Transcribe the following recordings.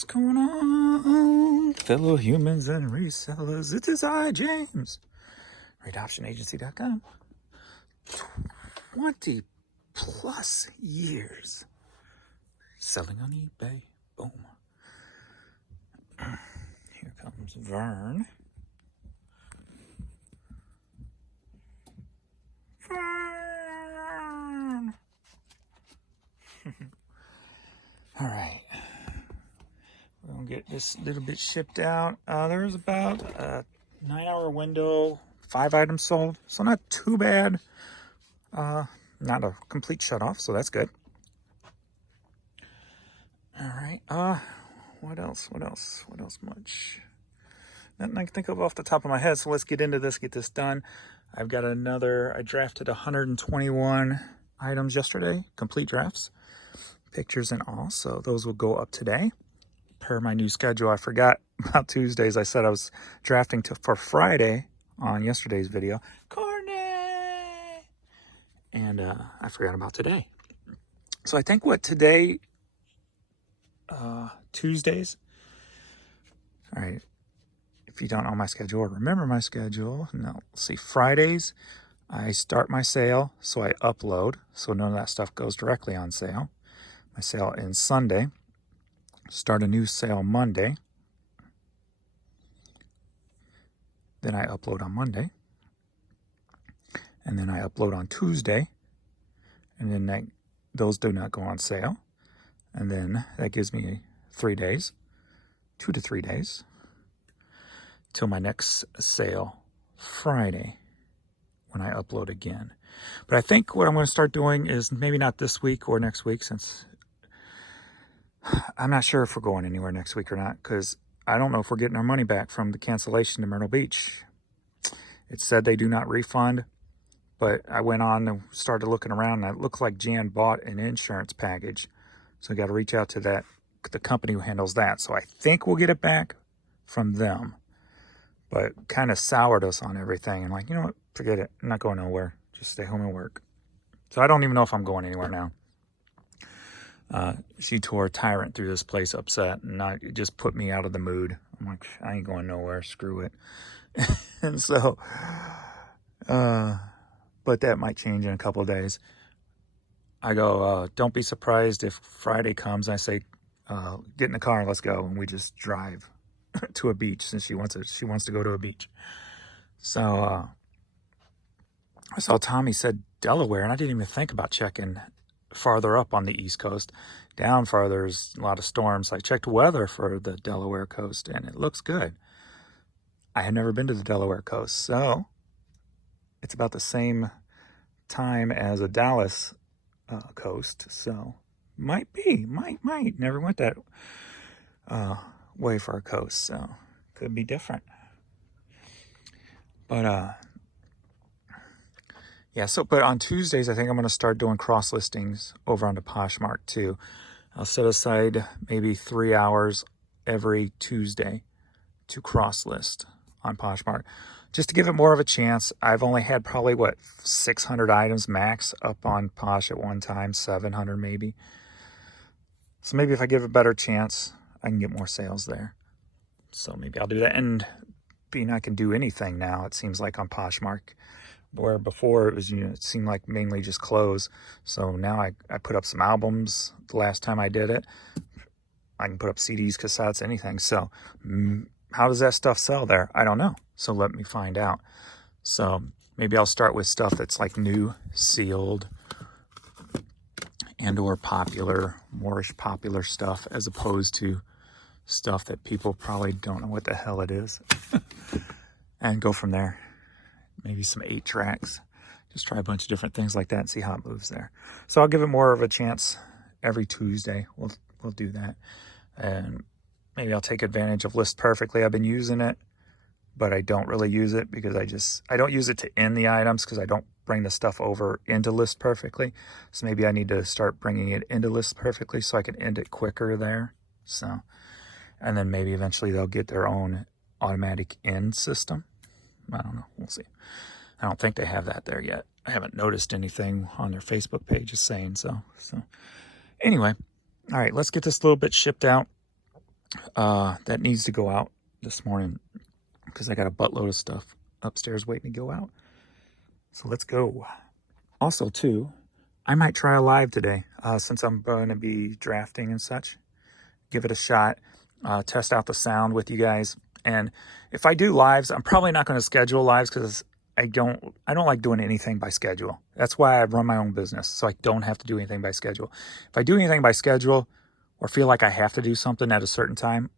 What's going on, fellow humans and resellers? It is I, James, RateOptionAgency.com. 20 plus years selling on eBay. Boom. Here comes Vern. Vern! All right. We're going to get this little bit shipped out. There's about a 9-hour window, 5 items sold. So not too bad. Not a complete shut off, so that's good. All right. What else much? Nothing I can think of off the top of my head. So let's get into this, get this done. I've got I drafted 121 items yesterday, complete drafts, pictures and all. So those will go up today per my new schedule. I forgot about Tuesdays. I said I was drafting for Friday on yesterday's video. Courtney! And I forgot about today. So I think today, Tuesdays. All right. If you don't know my schedule or remember my schedule, no. Let's see. Fridays, I start my sale, so I upload. So none of that stuff goes directly on sale. My sale ends Sunday. Start a new sale Monday. Then I upload on Monday. And then I upload on Tuesday. And then those do not go on sale. And then that gives me 3 days, 2 to 3 days, till my next sale Friday when I upload again. But I think what I'm going to start doing is maybe not this week or next week, since I'm not sure if we're going anywhere next week or not, because I don't know if we're getting our money back from the cancellation to Myrtle Beach. It said they do not refund, but I went on and started looking around, and it looked like Jan bought an insurance package. So I got to reach out to the company who handles that. So I think we'll get it back from them. But kind of soured us on everything. And like, you know what? Forget it. I'm not going nowhere. Just stay home and work. So I don't even know if I'm going anywhere now. She tore a tyrant through this place upset, and it just put me out of the mood. I'm like, I ain't going nowhere. Screw it. And so, but that might change in a couple of days. I go, don't be surprised if Friday comes. I say, get in the car, let's go. And we just drive to a beach, since she wants to go to a beach. So I saw Tommy said Delaware, and I didn't even think about checking farther up on the East Coast. Down farther is a lot of storms. I checked weather for the Delaware coast, and it looks good. I had never been to the Delaware coast, so it's about the same time as a Dallas coast. So might never went that way for a coast, so could be different. But yeah, but on Tuesdays, I think I'm going to start doing cross listings over on the Poshmark too. I'll set aside maybe 3 hours every Tuesday to cross list on Poshmark, just to give it more of a chance. I've only had probably 600 items max up on Posh at one time, 700 maybe. So maybe if I give it a better chance, I can get more sales there. So maybe I'll do that. And being I can do anything now, it seems like on Poshmark, where before it was, it seemed like mainly just clothes. So now I put up some albums the last time I did it. I can put up CDs, cassettes, anything. So how does that stuff sell there? I don't know. So let me find out. So maybe I'll start with stuff that's like new, sealed, and or more popular stuff, as opposed to stuff that people probably don't know what the hell it is. And go from there. Maybe some 8 tracks. Just try a bunch of different things like that and see how it moves there. So I'll give it more of a chance every Tuesday. We'll do that. And maybe I'll take advantage of List Perfectly. I've been using it, but I don't really use it because I don't use it to end the items, because I don't bring the stuff over into List Perfectly. So maybe I need to start bringing it into List Perfectly so I can end it quicker there. So, and then maybe eventually they'll get their own automatic end system. I don't know. We'll see. I don't think they have that there yet. I haven't noticed anything on their Facebook page saying so. So anyway, all right, let's get this little bit shipped out. that needs to go out this morning because I got a buttload of stuff upstairs waiting to go out. So let's go. Also, too, I might try a live today since I'm going to be drafting and such. Give it a shot. Test out the sound with you guys. And if I do lives, I'm probably not going to schedule lives because I don't like doing anything by schedule. That's why I run my own business, so I don't have to do anything by schedule. If I do anything by schedule or feel like I have to do something at a certain time,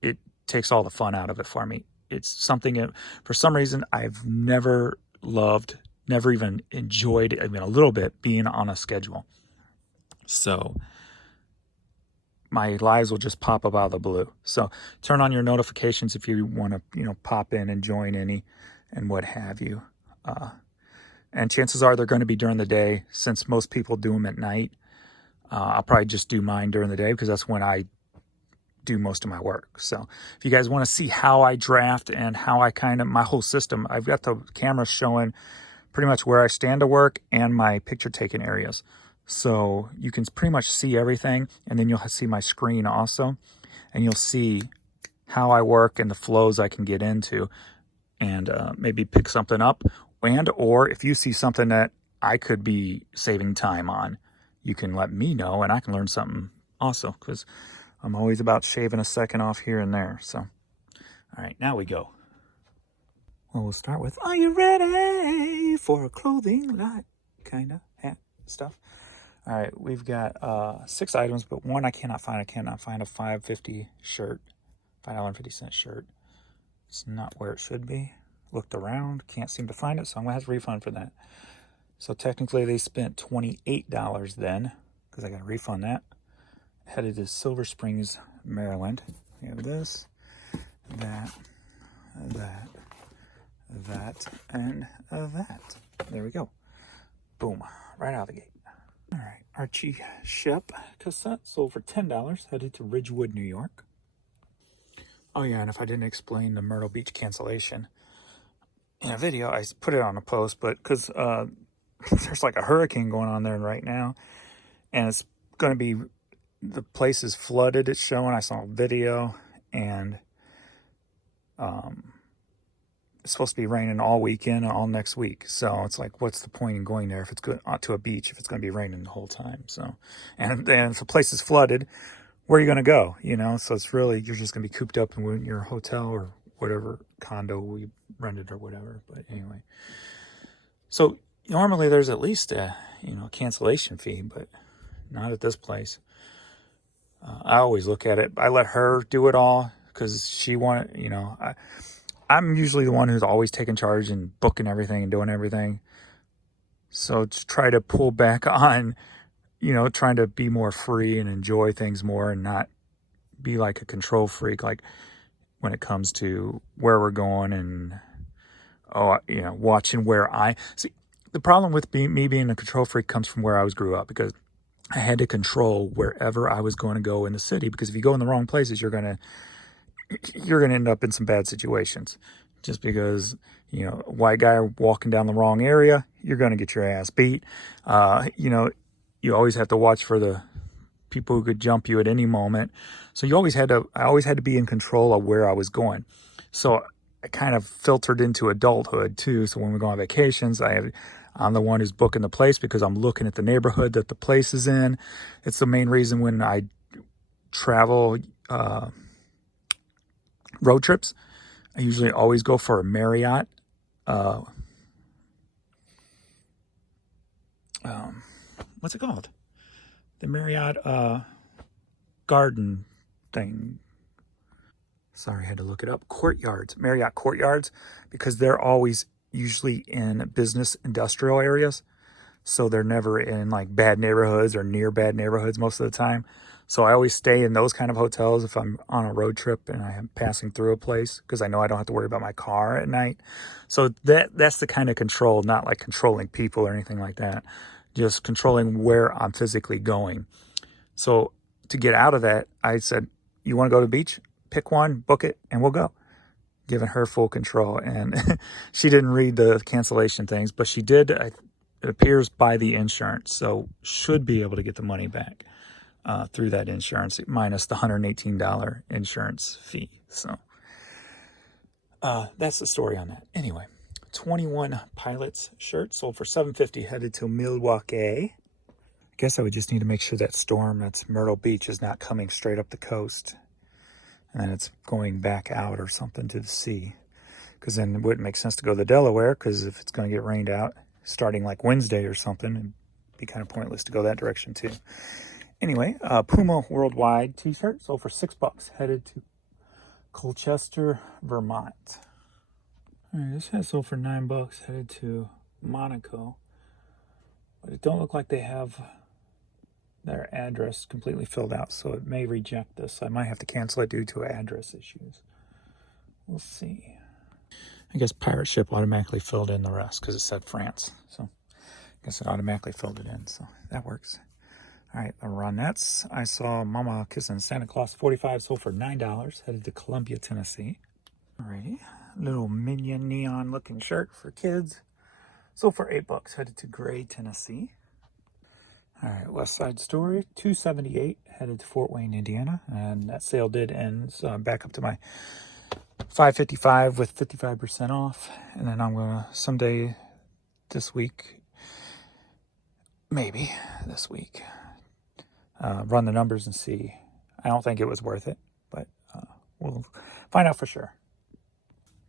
it takes all the fun out of it for me. It's something that, for some reason, I've never loved, never even enjoyed even a little bit being on a schedule. So my lives will just pop up out of the blue. So turn on your notifications if you want to, pop in and join any and what have you. And chances are they're going to be during the day since most people do them at night. I'll probably just do mine during the day because that's when I do most of my work. So if you guys want to see how I draft and how I my whole system, I've got the camera showing pretty much where I stand to work and my picture taking areas. So you can pretty much see everything, and then you'll see my screen also, and you'll see how I work and the flows I can get into, and maybe pick something up, or if you see something that I could be saving time on, you can let me know, and I can learn something also, because I'm always about shaving a second off here and there. So, all right, now we go. Well, we'll start with, are you ready for a clothing lot kind of hat stuff? All right, we've got 6 items, but one I cannot find. I cannot find a $5.50 shirt, $5.50 shirt. It's not where it should be. Looked around, can't seem to find it, so I'm going to have to refund for that. So technically they spent $28 then, because I got to refund that. Headed to Silver Springs, Maryland. We have this, that, and that. There we go. Boom, right out of the gate. All right, Archie Shep cassette sold for $10, headed to Ridgewood, New York. Oh yeah, and if I didn't explain the Myrtle Beach cancellation in a video, I put it on a post, but because there's like a hurricane going on there right now, and it's going to be, the place is flooded, it's showing. I saw a video, and it's supposed to be raining all weekend, all next week. So it's like, what's the point in going there if it's good to a beach if it's going to be raining the whole time? So, and if the place is flooded, where are you going to go? So it's really, you're just going to be cooped up in your hotel or whatever condo we rented or whatever. But anyway, so normally there's at least a cancellation fee, but not at this place. I always look at it. I let her do it all because she wanted, I'm usually the one who's always taking charge and booking everything and doing everything. So to try to pull back on, trying to be more free and enjoy things more and not be like a control freak, like when it comes to where we're going and, watching where I see. The problem with me being a control freak comes from where I grew up, because I had to control wherever I was going to go in the city, because if you go in the wrong places, you're going to end up in some bad situations. Just because, a white guy walking down the wrong area, you're going to get your ass beat. You always have to watch for the people who could jump you at any moment. So I always had to be in control of where I was going. So I kind of filtered into adulthood too. So when we go on vacations, I'm the one who's booking the place because I'm looking at the neighborhood that the place is in. It's the main reason when I travel road trips, I usually always go for a Marriott. What's it called? The Marriott garden thing. Sorry, I had to look it up. Courtyards, Marriott Courtyards, because they're always usually in business industrial areas. So they're never in like bad neighborhoods or near bad neighborhoods most of the time. So I always stay in those kind of hotels if I'm on a road trip and I am passing through a place, because I know I don't have to worry about my car at night. So that's the kind of control, not like controlling people or anything like that. Just controlling where I'm physically going. So to get out of that, I said, you want to go to the beach? Pick one, book it, and we'll go. Giving her full control. And she didn't read the cancellation things, but she did, it appears, buy the insurance. So should be able to get the money back. through that insurance, minus the $118 insurance fee. So that's the story on that. Anyway, 21 Pilots shirt sold for $7.50, headed to Milwaukee. I guess I would just need to make sure that storm that's Myrtle Beach is not coming straight up the coast and then it's going back out or something to the sea. Because then it wouldn't make sense to go to Delaware, because if it's going to get rained out starting like Wednesday or something, it'd be kind of pointless to go that direction too. Anyway, Puma Worldwide t-shirt sold for $6, headed to Colchester, Vermont. All right, this has sold for $9, headed to Monaco. But it don't look like they have their address completely filled out, so it may reject this. I might have to cancel it due to address issues. We'll see. I guess Pirate Ship automatically filled in the rest because it said France. So I guess it automatically filled it in, so that works. All right, the Ronettes. I saw Mama Kissing Santa Claus 45 sold for $9, headed to Columbia, Tennessee. Alrighty, little Minion neon looking shirt for kids. Sold for $8, headed to Gray, Tennessee. All right, West Side Story, $2.78, headed to Fort Wayne, Indiana. And that sale did end, so I'm back up to my $5.55 with 55% off. And then I'm gonna someday this week, maybe this week, run the numbers and see. I don't think it was worth it, but we'll find out for sure.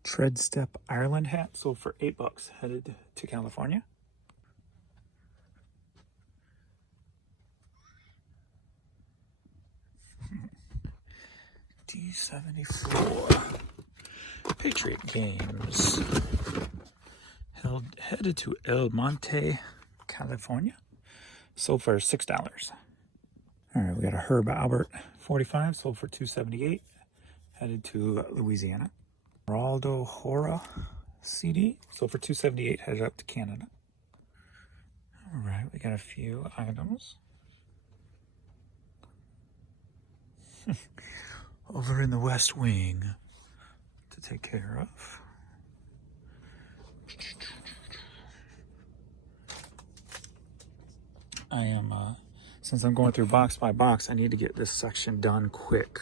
Tread Step Ireland hat sold for $8, headed to California. D74 Patriot Games headed to El Monte, California. Sold for $6. All right, we got a Herb Albert 45, sold for $2.78, headed to Louisiana. Geraldo Hora CD, sold for $2.78, headed up to Canada. All right, we got a few items. Over in the West Wing to take care of. I am, since I'm going through box by box, I need to get this section done quick.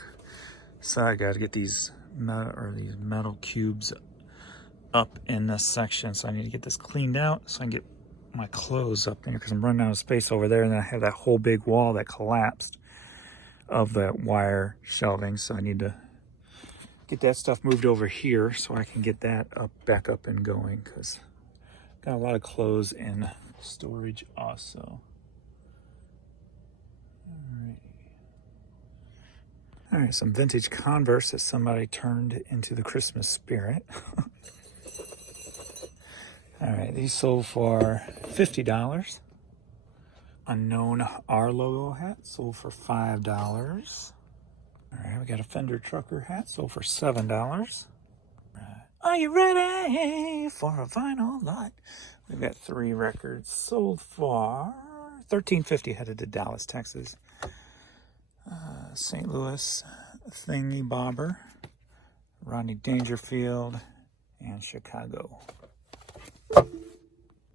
So I got to get these metal cubes up in this section. So I need to get this cleaned out so I can get my clothes up there, because I'm running out of space over there, and then I have that whole big wall that collapsed of that wire shelving, so I need to get that stuff moved over here so I can get that back up and going, because got a lot of clothes in storage also. All right, some vintage Converse that somebody turned into the Christmas spirit. All right, these sold for $50. Unknown R logo hat sold for $5. All right, we got a Fender Trucker hat sold for $7. Are you ready for a vinyl lot? We've got 3 records sold for $13.50, headed to Dallas, Texas. St. Louis Thingy Bobber, Rodney Dangerfield, and Chicago.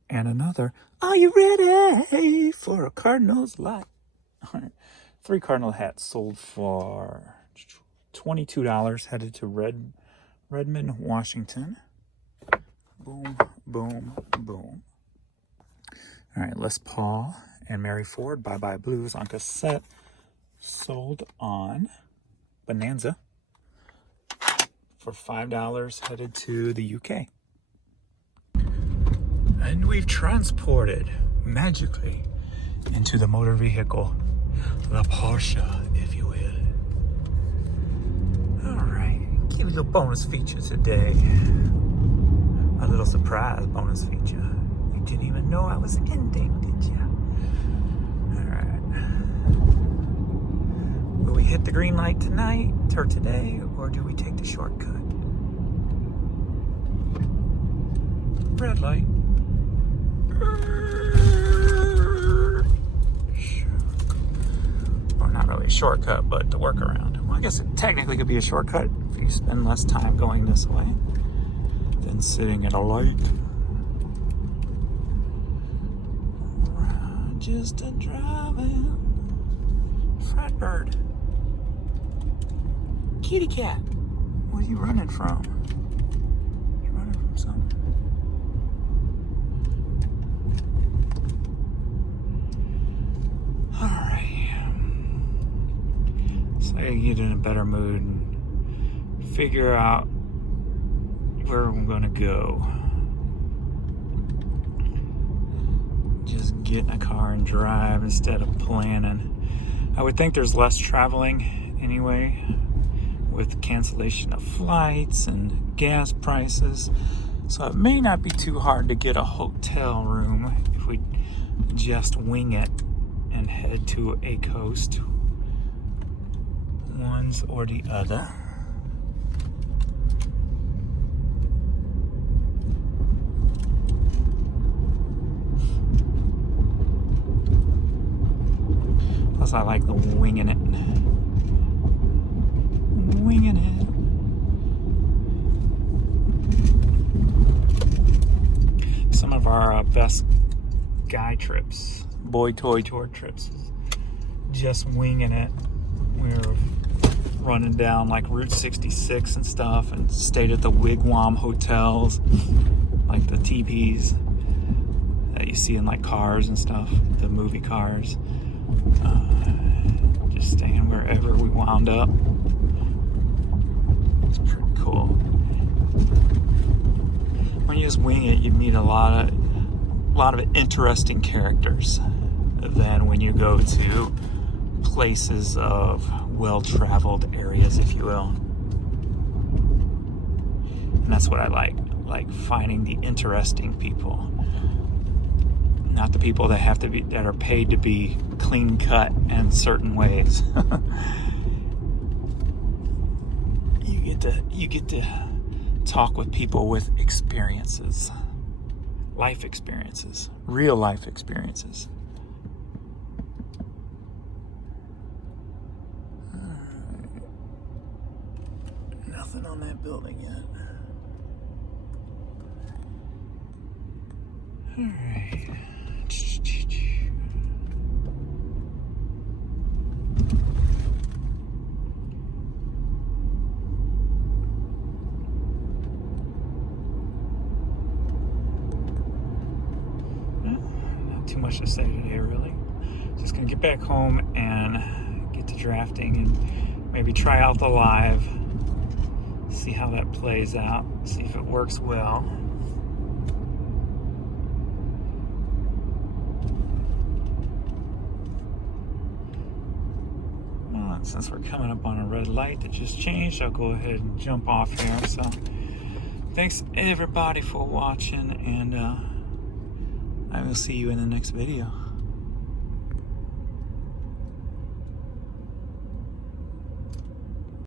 And another, are you ready for a Cardinals lot? 3 Cardinal hats sold for $22, headed to Redmond, Washington. Boom, boom, boom. All right, Les Paul and Mary Ford, Bye Bye Blues on cassette, sold on Bonanza for $5, headed to the UK. And we've transported magically into the motor vehicle, the Porsche, if you will. All right, give you a little bonus feature today. A little surprise bonus feature. You didn't even know I was ending, did you? All right. Will we hit the green light tonight or today, or do we take the shortcut? Red light. Or not really a shortcut, but the workaround. Well, I guess it technically could be a shortcut if you spend less time going this way than sitting at a light. Just a driving Fat bird. Kitty cat. What are you running from? You're running from something. Alright. So I gotta get in a better mood and figure out where I'm gonna go. Just get in a car and drive instead of planning. I would think there's less traveling anyway, with cancellation of flights and gas prices. So it may not be too hard to get a hotel room if we just wing it and head to a coast, one's or the other. Plus I like the winging it. Winging it. Some of our best guy trips, boy toy tour trips, just winging it. We were running down like Route 66 and stuff and stayed at the wigwam hotels, like the teepees that you see in like Cars and stuff, the movie Cars. Just staying wherever we wound up. It's pretty cool. When you just wing it, you meet a lot of interesting characters than when you go to places of well-traveled areas, if you will. And that's what I like finding the interesting people. Not the people that have to be, that are paid to be clean cut in certain ways. You get to talk with people with experiences, life experiences, real life experiences. Nothing on that building yet. All right. Not too much to say today, really. Just gonna get back home and get to drafting and maybe try out the live, see how that plays out, see if it works well. Since we're coming up on a red light that just changed, I'll go ahead and jump off here. So thanks everybody for watching, and I will see you in the next video.